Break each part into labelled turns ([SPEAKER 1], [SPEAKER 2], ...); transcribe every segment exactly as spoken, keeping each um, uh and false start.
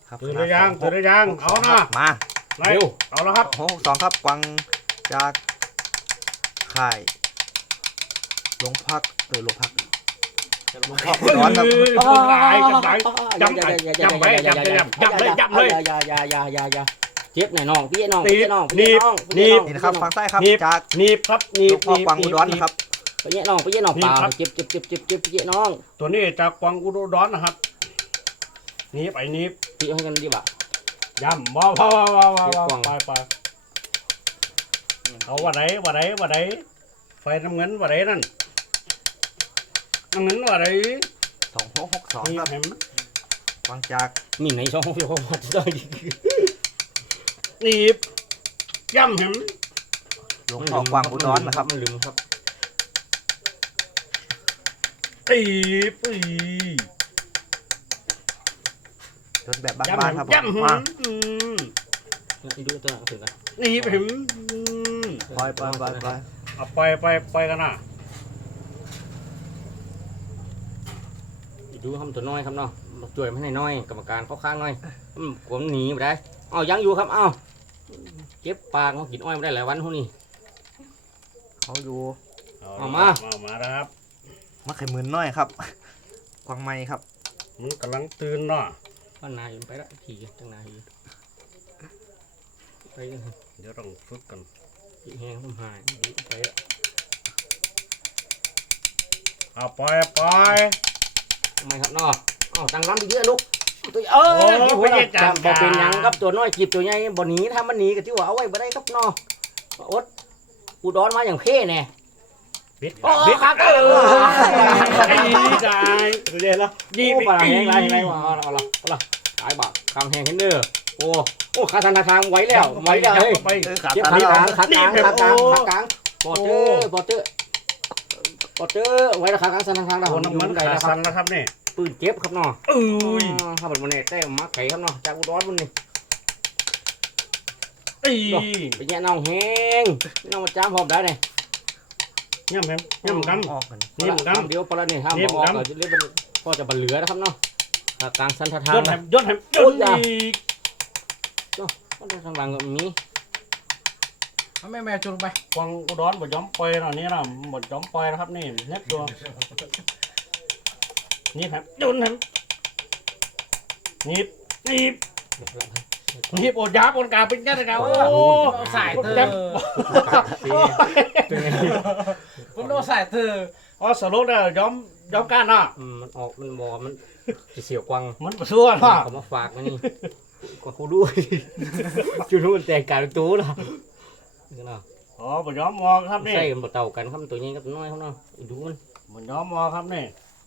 [SPEAKER 1] ตื่นหรือยังตื่นหรือยังเอานะ
[SPEAKER 2] มา
[SPEAKER 1] เร็วเอาแล้วครับ
[SPEAKER 2] หกสองครับกวางจากค่ายหลวงพักเออหลวงพักหลวงพ่อร้อนครับ
[SPEAKER 1] หลายกันหลายจำไปจำไปจำไปจำเลยจำเลย
[SPEAKER 3] อย่าอย่าอย่าอย่าอย่าเจ็บหน่อยน้องพี่น้อง
[SPEAKER 1] ตี
[SPEAKER 3] พี่น้อง
[SPEAKER 1] หนี
[SPEAKER 3] พี่
[SPEAKER 1] บ
[SPEAKER 3] น้อง
[SPEAKER 1] หนีบ
[SPEAKER 2] นี่นะครับฝั่งใต้ครับจาก
[SPEAKER 1] หนีบครับหนี
[SPEAKER 2] หล
[SPEAKER 1] บ
[SPEAKER 2] วงพ่อกวางอุดรนะครับ
[SPEAKER 3] พี่น้องพี่น้องเปล่าเจ็บเจ็บเจ็บเจ็บเจ็บพี่น้อง
[SPEAKER 1] ตัวนี้จากกวางอุดรนะครับหนีบไอ้หนีบ
[SPEAKER 3] พี่ให้กันดีบ่ะ
[SPEAKER 1] ย่ำว้าวว้าวว้าวว้าวไปไปเอาว่าไหนว่าไหนว่าไหนไฟน้ำเงินว่าไหนนั่นน้ำเงินว่าไหน
[SPEAKER 2] สองหกหกสอง
[SPEAKER 1] นี่
[SPEAKER 2] ครับ
[SPEAKER 1] เห็น
[SPEAKER 2] กวางจาก
[SPEAKER 3] นี่ไหนช่องพี่เขาวัดได้ดิ
[SPEAKER 1] หนีบย่ำเห็น
[SPEAKER 2] หลวงพ่อกวางอุดรนะครับ
[SPEAKER 3] มันลืมครับ
[SPEAKER 1] ตีปี
[SPEAKER 2] จนแบบบ้านๆครับผม
[SPEAKER 1] ย่ำเห็
[SPEAKER 2] มาน
[SPEAKER 3] นี่ดูตัวหนังสือกัน
[SPEAKER 1] หนีบเห็น
[SPEAKER 2] ปล่อยปล่อยปล่อยปล่อย
[SPEAKER 1] เอาไปไปไปกันนะ
[SPEAKER 3] ดูทำตัวน้อยครับเนาะช่วยไม่ให้น้อยกรรมการเขาข้างน้อยผมหนีไปได้เอายังอยู่ครับเอาเจ็บปากเขากินอ้อยไม่ได้หลายวันพวกนี้
[SPEAKER 2] เขาอยู่
[SPEAKER 3] เอามา
[SPEAKER 1] มามาแล้วครับ
[SPEAKER 2] มะไข่มืนน้อยครับกวางไม้ครับ
[SPEAKER 1] มันกำลังตื่นเนาะ
[SPEAKER 3] ก็นายไปละขี่จังนายไป
[SPEAKER 1] เดี๋ยวต้องฝึกกัน
[SPEAKER 3] แห้งผมหายไป
[SPEAKER 1] เอาปล่อยปล่อย
[SPEAKER 3] ทำไมครับเนาะเอาตังร้านไปเยอะลูกตัวเออที่หัวเราจะบอกเป็นยังครับตัวน้อยจีบตัวใหญ่บ่หนีถ้ามันหนีก็ที่ว่าเอาไว้บ่ได้ครับเนาะอดอุดรมาอย่างเพ่แน่
[SPEAKER 1] บิด
[SPEAKER 3] โอ้
[SPEAKER 1] บิด
[SPEAKER 3] ครับเออ
[SPEAKER 1] ไอ้ใจเดี๋ยวแล้ว
[SPEAKER 3] ยี่
[SPEAKER 1] ยี่
[SPEAKER 3] ไป
[SPEAKER 1] ไป
[SPEAKER 3] แห้งไรไรวะเอาละเอาละขายบักคำแห้งเห็นเด้อโอ้โอ้ขาทางทางไว้แล้วไว้แล้วเฮ้ย
[SPEAKER 1] ไป
[SPEAKER 2] เออขา
[SPEAKER 3] เจ็บ
[SPEAKER 2] ตา
[SPEAKER 3] ขา
[SPEAKER 2] แล้ว
[SPEAKER 3] กลางขากลางขากลางขากลางปอดเจอปอดเจอปอดเจอไว้แล้วขากลางทางทางเรา
[SPEAKER 1] โอ้
[SPEAKER 3] ผม
[SPEAKER 1] น้ำ
[SPEAKER 3] อยู่
[SPEAKER 1] มัน
[SPEAKER 3] ไหน
[SPEAKER 1] ขา
[SPEAKER 3] แล้วครั
[SPEAKER 1] สั่
[SPEAKER 3] บ
[SPEAKER 1] นแล้วครับนี่
[SPEAKER 3] ปืนเจ็บครับเนาะ
[SPEAKER 1] อุ้ย
[SPEAKER 3] ครับผมเนี่ยแต่มาไก่ครับเนาะจากอุดรมันนี่
[SPEAKER 1] อี
[SPEAKER 3] ไปแย่น้องแห้งน้องมาจ้ามพร้อมได้เลย
[SPEAKER 1] ย่ำเห็นย่ำกัน
[SPEAKER 2] ออกกัน
[SPEAKER 1] นี่มันดำ
[SPEAKER 3] เดี๋ยวปลาเนี่ยห้าม
[SPEAKER 1] นี่
[SPEAKER 3] บ
[SPEAKER 1] มั
[SPEAKER 3] อน ก
[SPEAKER 1] ดำ
[SPEAKER 3] ก็จะเรียกเป็นก็จะบรรเหลือนะครับเนาะขากลางสันทธา
[SPEAKER 1] ย่
[SPEAKER 3] น
[SPEAKER 1] นแหมย่นแหมย่นอีก
[SPEAKER 3] มันทางหลังก็มี
[SPEAKER 4] แม่แม่จุลไป
[SPEAKER 1] กวางอุดรบ่ยอมปล่อยนะนี่นะบ่ยอมปล่อยนะครับนี่เน็ตตัวนี่แหมย่นแหมนี่นี่นี่โอดยาปนกาเป็นแค่ไหนกันโอ้
[SPEAKER 4] สายเธอ
[SPEAKER 1] เต็ม
[SPEAKER 4] คุณโดสายเธอ
[SPEAKER 1] อ๋อสรุปเนี่ยยอมยอมกันอ่ะ
[SPEAKER 3] มันออกมันบอมันจะเสียวกวัง
[SPEAKER 1] มันประชัวเนาะ
[SPEAKER 3] เขามาฝากมานี่ก็เขาด้วยจุดนู้นแต่งกายเป็นตู้นะนี่เนาะ
[SPEAKER 1] อ๋อบ่ยอมมองครับนี่
[SPEAKER 3] ใส่กันบ่เต่ากันครับตัวนี้กับตัวน้อยครับเนาะดูมัน
[SPEAKER 1] บ่ยอมมองครับนี่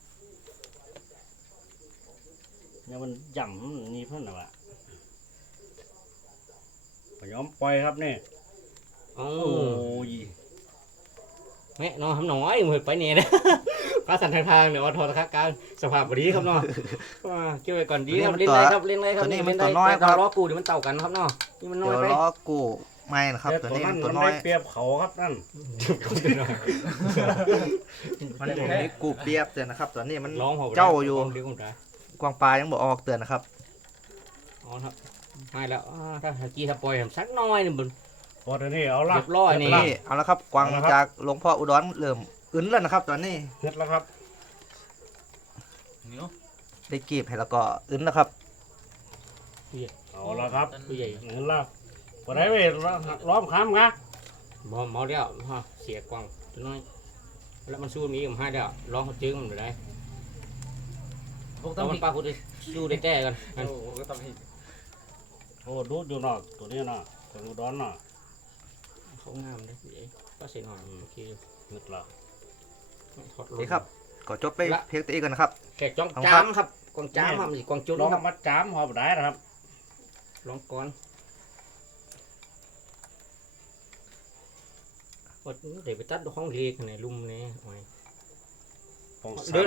[SPEAKER 1] เนี่ยมันย่ำนี่เพิ่นน่ะว่ะบ่ยอมปล่อยครับนี่
[SPEAKER 3] โอ้
[SPEAKER 1] โอ้ย
[SPEAKER 3] แม่น้องทำน้อยมือไปเนี่ยนะพระสันทางทางเนี่ยอทอตะคักกลางสภาพบดีครับเนาะเกี่ยวไปก่อนดีครับเล่นไรครับเล่นไรครับเล่นไรแต่ล้อกูเดี๋ยวมันเต่ากันครับเนาะนี่มันน้อย
[SPEAKER 2] เดี๋ยว
[SPEAKER 3] ไป
[SPEAKER 2] ล้อกู้ไม่นะครับ
[SPEAKER 1] แต่
[SPEAKER 2] ตัว
[SPEAKER 1] ตัว
[SPEAKER 2] นี้
[SPEAKER 1] นั้น
[SPEAKER 2] ตั
[SPEAKER 1] มั
[SPEAKER 2] วน น้อ
[SPEAKER 1] ได้
[SPEAKER 2] ย
[SPEAKER 1] เปรียบเขาครับนั่น
[SPEAKER 2] มันตัวนี้กู้เปรียบเตือนนะครับตัวนี้มัน
[SPEAKER 3] ร้องหัว
[SPEAKER 2] เจ้าอยู่
[SPEAKER 3] เดี๋ยวผมจะ
[SPEAKER 2] กวางปลายังบอกออกเตือนนะครับ
[SPEAKER 3] อ๋อครับไม่แล้วถ้ากี้ถ้าปล่อยสักน้อยนึงบน
[SPEAKER 1] พอเดี๋ยวนี้เอาละ
[SPEAKER 3] เรียบร้อยนี่
[SPEAKER 2] นี่เอาละครับกวางจากหลวงพ่ออุดรเริ่มอึนแล้วนะครับตอนนี้
[SPEAKER 1] เฮ็ดแล้วครับ
[SPEAKER 4] นิ้ว
[SPEAKER 2] ได้กีบให้แล้วก็อึนนะครับ
[SPEAKER 1] เอาละครับ
[SPEAKER 3] ผู้ใหญ่
[SPEAKER 1] เห็นแล้วพอได้ไปล้อมค้ำงะ
[SPEAKER 3] มอมอแล้วฮะเสียกวางตัวน้อยแล้วมันสู้มีผมให้แล้วร้องเขาจึงมันได้
[SPEAKER 4] พวก
[SPEAKER 3] ต
[SPEAKER 4] ต้
[SPEAKER 3] อ
[SPEAKER 4] อนง
[SPEAKER 3] มันป้าคุณสู้ได้แก้กัน
[SPEAKER 4] ก็ต้องให้
[SPEAKER 1] โอ้ดูดอยู่เนาะตัวนี้เนาะตัวอุดรเนาะ
[SPEAKER 3] เขางามเลยผู้ใหญ่ก็เสียหน่อยโอเค
[SPEAKER 1] นึกละ
[SPEAKER 2] นี่ครับก็จบไปเพียงตัวเองกันนะครับ
[SPEAKER 3] แขกจ้องจ้ามครับกองจ้ามครับกองจุด
[SPEAKER 1] ลอง
[SPEAKER 3] ครับ
[SPEAKER 1] มาจามหอบได้นะครับ
[SPEAKER 3] ร้องก้อนเดี๋ยวไปตัดห้องเรียกในลุ่มนี่
[SPEAKER 1] ของ
[SPEAKER 3] เดี๋ยว